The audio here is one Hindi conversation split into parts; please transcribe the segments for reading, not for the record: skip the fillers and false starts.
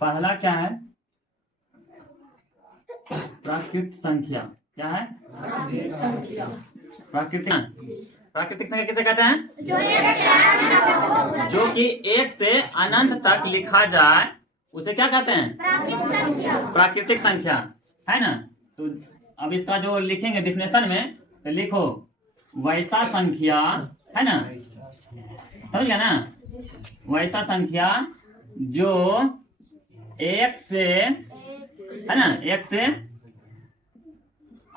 पहला क्या है? प्राकृत संख्या। क्या है? प्राकृतिक संख्या किसे कहते हैं? जो कि एक से अनंत तक लिखा जाए उसे क्या कहते हैं? प्राकृतिक संख्या, है ना। तो अब इसका जो लिखेंगे डिफिनेशन में, तो लिखो वैसा संख्या, है ना, समझ गया ना, वैसा संख्या जो एक से, है ना, एक से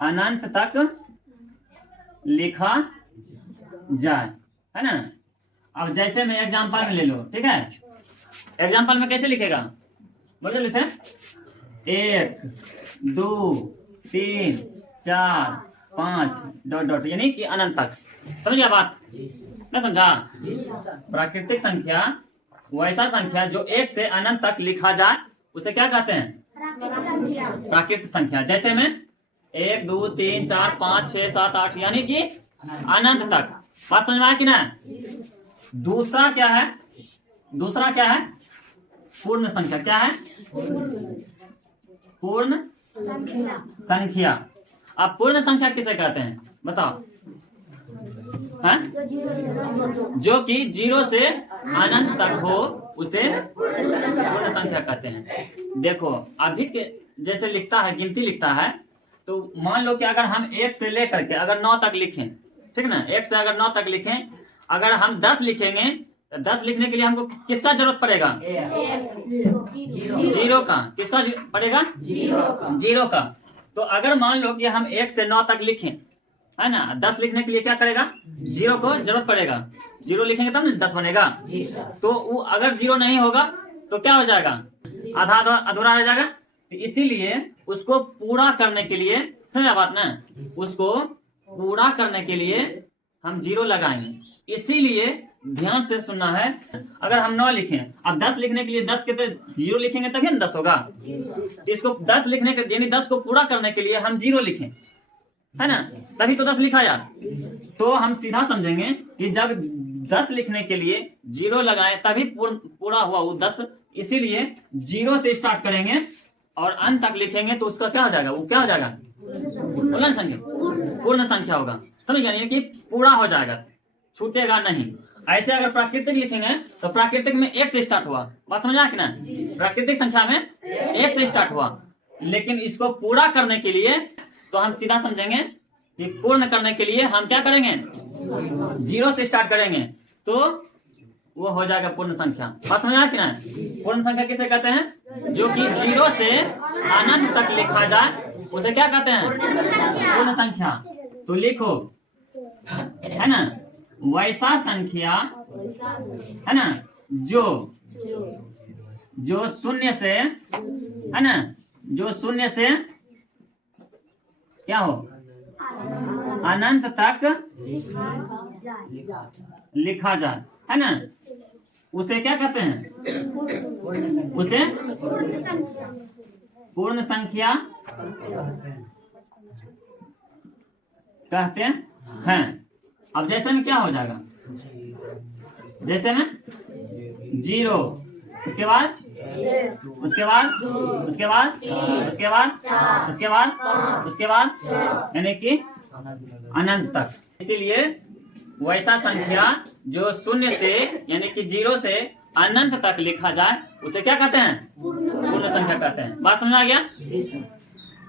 अनंत तक लिखा जाए, है ना। अब जैसे मैं एग्जांपल में ले लो, ठीक है। एग्जांपल में कैसे लिखेगा? बोलो जैसे 1 2 3 4 5 डॉट डॉट, यानी कि अनंत तक। समझ गया बात? ना समझा? प्राकृतिक संख्या वैसा संख्या जो एक से अनंत तक लिखा जाए उसे क्या कहते हैं? प्राकृतिक संख्या। जैसे में 1 2 3 4 5 6 7 8, यानी कि अनंत तक। बात समझ में आया कि ना? दूसरा क्या है? दूसरा क्या है? पूर्ण संख्या। क्या है? पूर्ण संख्या। अब पूर्ण संख्या किसे कहते हैं बताओ? है? जो कि 0 से अनंत तक हो उसे पूर्ण संख्या कहते हैं। देखो अभी के जैसे लिखता है, गिनती लिखता है, तो मान लो कि अगर हम 1 से लेकर के अगर 9 तक लिखें, ठीक ना, 1 से अगर 9 तक लिखें, अगर हम 10 लिखेंगे तो 10 लिखने के लिए हमको किसका जरूरत पड़ेगा? 0 का। किसका पड़ेगा? 0 का। तो अगर मान लो कि हम 1 से 9 तक लिखें, है ना, 10 लिखने के लिए क्या करेगा? 0 को जरूरत पड़ेगा। 0 लिखेंगे तब ना 10 बनेगा। तो वो अगर 0 नहीं होगा तो क्या हो जाएगा? आधा अधूरा रह जाएगा। तो इसीलिए उसको पूरा करने के लिए, समझा बात ना, उसको पूरा करने के लिए हम 0 लगाएंगे। इसीलिए ध्यान से सुनना है। अगर हम 9 लिखें, अब 10 लिखने के लिए 10 के तो 0 लिखेंगे तभी ना 10 होगा। इसको 10 लिखने के, यानी 10 को पूरा करने के लिए हम 0 लिखें, है ना, तभी तो 10 लिखा यार। तो हम सीधा समझेंगे कि जब 10 लिखने के लिए 0 लगाएं तभी पूरा हुआ वो 10। इसीलिए 0 से स्टार्ट करेंगे और अंत तक लिखेंगे तो उसका क्या हो जाएगा? वो क्या हो जाएगा? पूर्ण संख्या, पूर्ण संख्या होगा। समझ गया? यानी कि पूरा हो जाएगा, छूटेगा नहीं। ऐसे अगर प्राकृतिक लिखेंगे तो प्राकृतिक में 1 से स्टार्ट हुआ, बात समझ आया कि ना? प्राकृतिक संख्या में 1 से स्टार्ट हुआ, लेकिन इसको पूरा करने के लिए तो हम सीधा समझेंगे कि पूर्ण करने के लिए हम क्या करेंगे? 0 से स्टार्ट करेंगे तो वो हो जाएगा पूर्ण संख्या। बात समझ आया कि ना? पूर्ण संख्या किसे कहते हैं? जो कि 0 से अनंत तक लिखा जाए उसे क्या कहते हैं? पूर्ण संख्या। तो लिखो, है ना, वैसा संख्या, है ना, जो 0 से, है ना, जो 0 से क्या हो? अनंत तक लिखा जाए, है ना, उसे क्या कहते हैं? उसे पूर्ण संख्या कहते हैं। अब जैसे में क्या हो जाएगा? जैसे में 0, उसके बाद, उसके बाद, उसके बाद, उसके बाद, उसके बाद, उसके बाद, यानी कि अनंत तक। इसीलिए वैसा संख्या जो 0 से, यानी कि 0 से अनंत तक लिखा जाए उसे क्या कहते हैं? पूर्ण संख्या कहते हैं। बात समझ आ गया?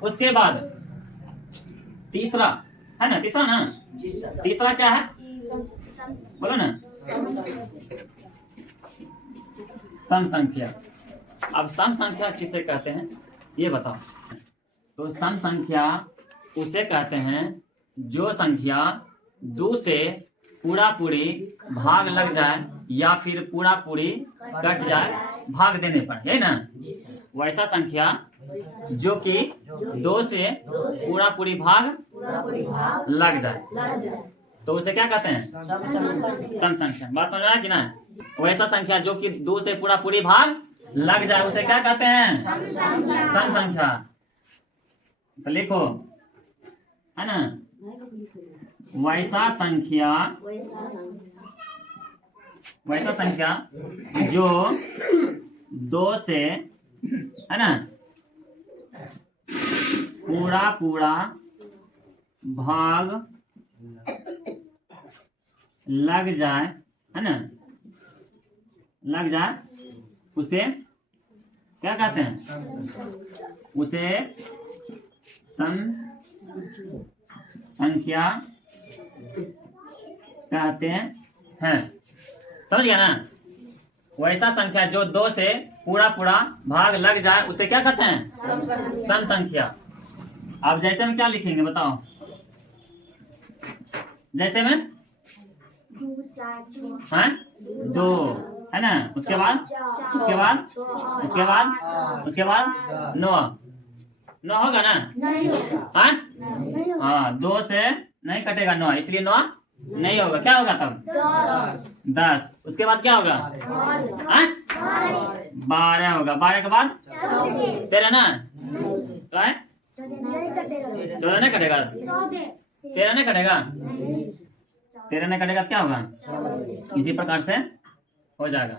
उसके बाद तीसरा, है ना, तीसरा ना, तीसरा क्या है? बोलो ना। सम संख्या। अब सम संख्या किसे कहते हैं ये बताओ? तो सम संख्या उसे कहते हैं जो संख्या 2 से पूरा पूरी भाग लग जाए या फिर पूरा पूरी कट जाए भाग देने पर, है ना। वैसा संख्या जो कि 2 से पूरा पूरी भाग लग जाए तो उसे क्या कहते हैं? सम संख्या। बात समझ आया कि ना? वैसा संख्या जो कि 2 से पूरा पूरी भाग लग जाए उसे क्या कहते हैं? सम संख्या। तो लिखो, है ना, वैसा संख्या जो 2 से है ना, पूरा पूरा भाग लग जाए, है ना, लग जाए, उसे क्या कहते हैं? उसे सम संख्या कहते हैं। समझ गया ना? वैसा संख्या जो 2 से पूरा पूरा भाग लग जाए उसे क्या कहते हैं? सम संख्या। अब जैसे में क्या लिखेंगे बताओ? जैसे में 2, है ना, उसके बाद 9 होगा ना? हाँ, 2 से नहीं कटेगा 9, इसलिए 9 नहीं होगा। क्या होगा तब? 10। उसके बाद क्या होगा? 12 होगा। 12 के बाद 13 ना? क्या है? 14 नहीं कटेगा? 13 नहीं कटेगा? 13 नहीं कटेगा क्या होगा? इसी प्रकार से हो जाएगा।